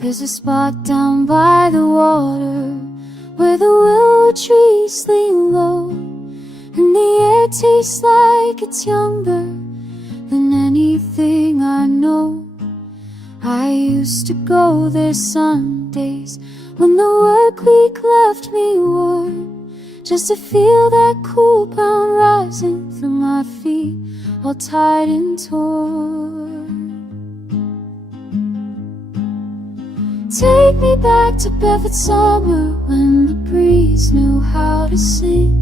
There's a spot down by the water where the willow trees lean low, and the air tastes like it's younger than anything I know. I used to go there Sundays when the work week left me warm, just to feel that cool pound rising through my feet, all tied and torn. Take me back to barefoot summer when the breeze knew how to sing,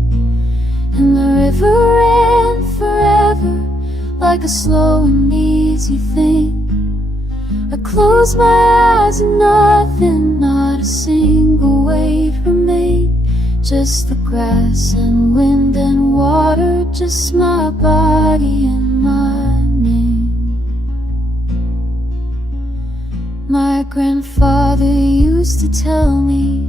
and the river ran forever like a slow and easy thing. I closed my eyes and nothing, not a single wave remained, just the grass and wind and water, just my body and my name. My grandfather used to tell me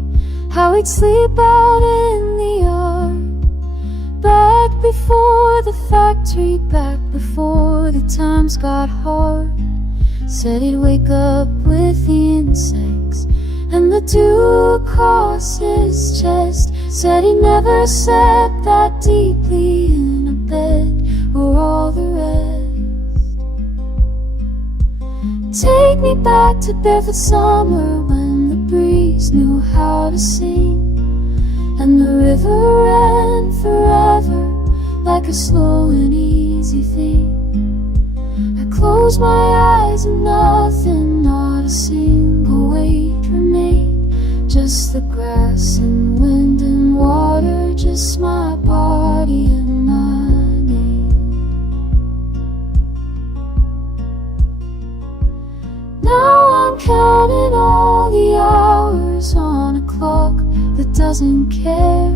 how he'd sleep out in the yard, back before the factory, back before the times got hard. Said he'd wake up with the insects and the dew across his chest. Said he never slept that deeply in a bed or all the rest. Take me back to barefoot summer when the breeze knew how to sing, and the river ran forever like a slow and easy thing. I closed my eyes and nothing, not a single wave remained, just the grass and wind and water, just my body and my name. Now I'm counting all the hours on a clock that doesn't care.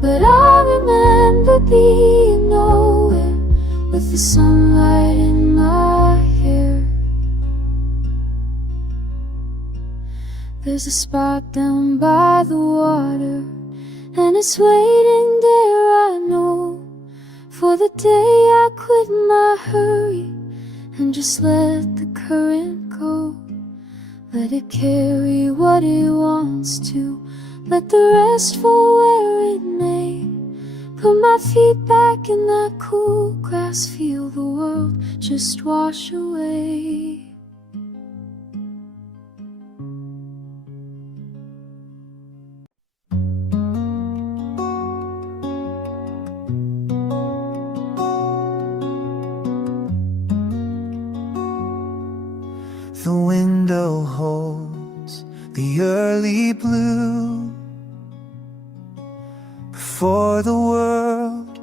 But I remember being nowhere with the sunlight in my hair. There's a spot down by the water, and it's waiting there, I know, for the day I quit my hurry and just let the current go. Let it carry what it wants to, let the rest fall where it may. Put my feet back in that cool grass, feel the world just wash away. The window holds the early blue before the world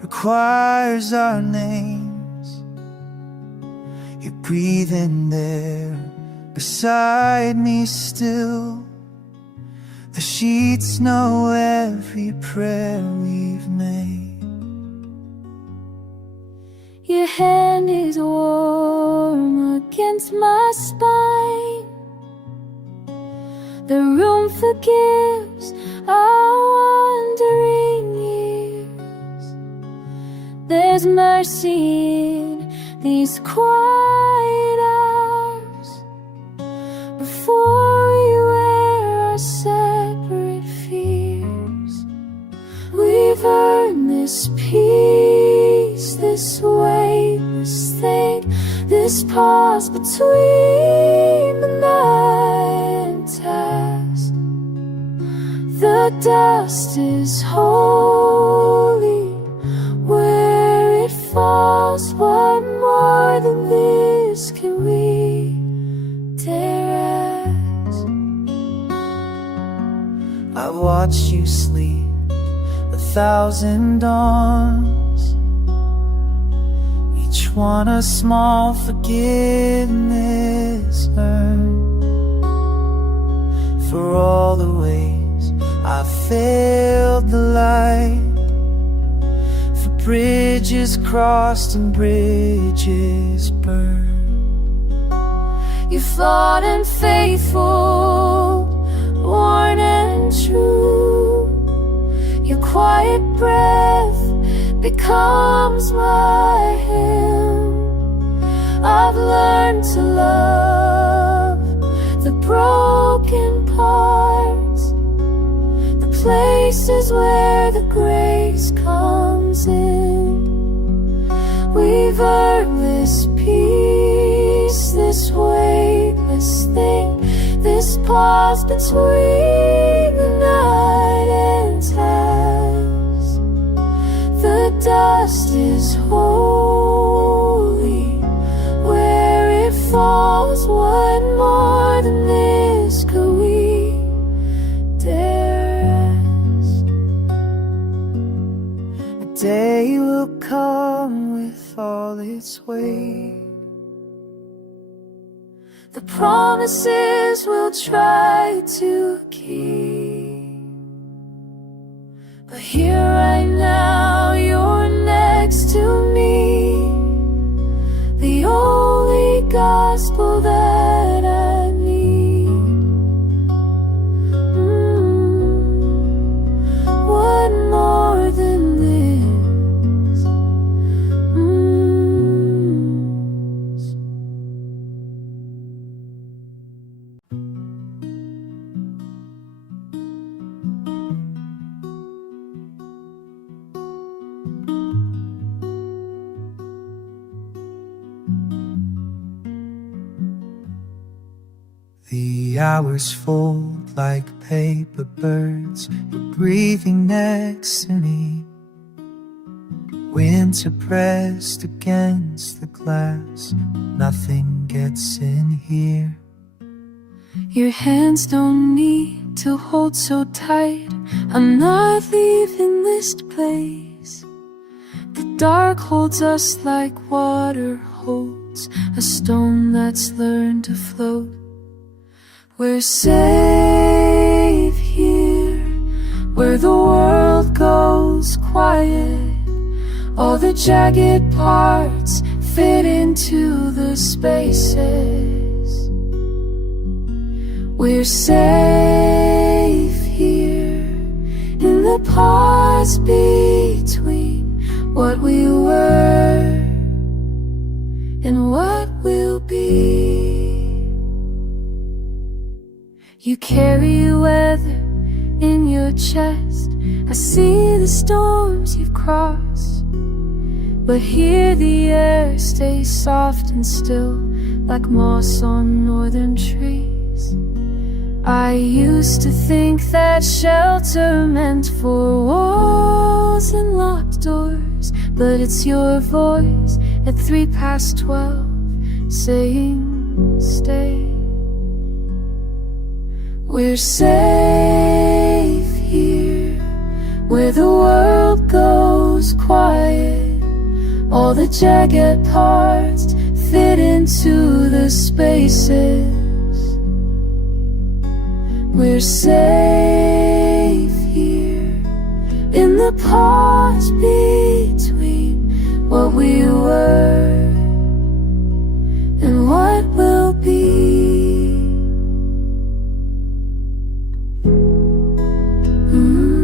requires our names. You're breathing there beside me still. The sheets know every prayer we've made. Your hand is warm against my spine. The room forgives our wandering years. There's mercy in these quiet hours before we wear our separate fears. We've earned this peace, this weightless thing, this pause between the night and task. The dust is holy where it falls. What more than this can we dare ask? I watched you sleep 1,000 dawns, each one a small forgiveness earned for all the ways I failed the light, for bridges crossed and bridges burned. You're flawed and faithful, worn and true. Your quiet breath becomes my hymn. I've learned to love the broken parts, the places where the grace comes in. We've earned this peace, this weightless thing, this pause between the night and task. The dust is holy where it falls. What more than this could we dare ask? A day will come with all its weight, the promises we'll try to keep. But here right now, you're next to me, the only gospel that I need. What more than this? The hours fold like paper birds. You're breathing next to me. Winter pressed against the glass. Nothing gets in here. Your hands don't need to hold so tight. I'm not leaving this place. The dark holds us like water holds a stone that's learned to float. We're safe here, where the world goes quiet. All the jagged parts fit into the spaces. We're safe here, in the pause between what we were and what we'll be. You carry weather in your chest. I see the storms you've crossed, but here the air stays soft and still, like moss on northern trees. I used to think that shelter meant for walls and locked doors, but it's your voice at 12:03 saying stay. We're safe here, where the world goes quiet. All the jagged parts fit into the spaces. We're safe here, in the pause between what we were